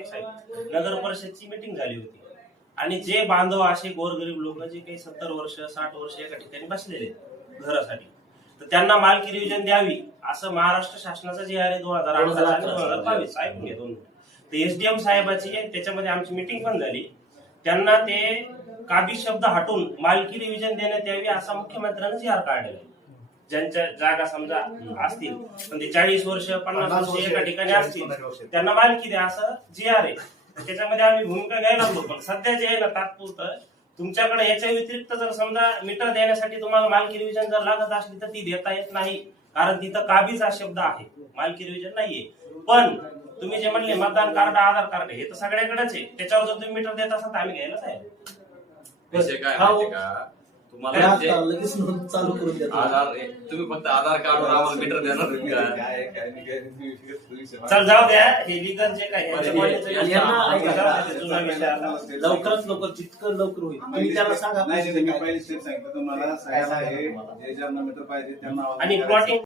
नगराध्यक्ष आहेत नगर परिषदची मिटिंग झाली होती आणि जे बांधव असे गोरगरीब लोक जे काही सत्तर वर्ष साठ वर्ष एका ठिकाणी बसलेले घरासाठी तर त्यांना मालकी रिव्हिजन द्यावी असं महाराष्ट्र शासनाचं जे आहे दोन हजार अठरा आणि दोन हजार बावीस ऐकून घे दोन. तर एसडीएम साहेबाची त्याच्यामध्ये आमची मिटिंग पण झाली त्यांना ते काबी शब्द हटून मालकी रिव्हिजन देण्यात यावी असा मुख्यमंत्र्यांनी जी आर काढलेला. ज्यांच्या जागा समजा असतील पण ते चाळीस वर्ष पन्नास वर्ष एका ठिकाणी असतील त्यांना मालकी द्या असं जी आर आहे. त्याच्यामध्ये आम्ही भूमिका घ्यायला लागलो पण सध्या जे आहे ना तात्पुरतं. तुमच्याकडे याच्या व्यतिरिक्त जर समजा मीटर देण्यासाठी तुम्हाला मालकी रिव्हिजन जर लागत असली तर ती देता येत नाही. कारण तिथं काबीज हा शब्द आहे. मालकी रिव्हिजन नाहीये. पण तुम्ही जे म्हणले मतदान कार्ड आधार कार्ड हे तर सगळ्याकडेच आहे. त्याच्यावर जर तुम्ही मीटर देत असाल तर आम्ही घ्यायलाच आहे. काय हा, तुम्हाला जे आता लगेच नोंद चालू करून देतो आधार तुम्ही फक्त आधार कार्डवर आम्हाला मीटर देणार नाही का? काय काय नाही, काय नाही. चल जाऊ द्या हे लिगल जे काय ह्याच्या म्हणजे यांना ऐका. जुना विषय आता. लवकरात लवकर जितकं लवकर होईल तुम्ही त्याला सांगा नाही नाही, मी काय. पहिली स्टेप सांगितलं तुम्हाला साहेब आहे जे ज्यांना मीटर पाहिजे त्यांना आणि प्लॉटिंग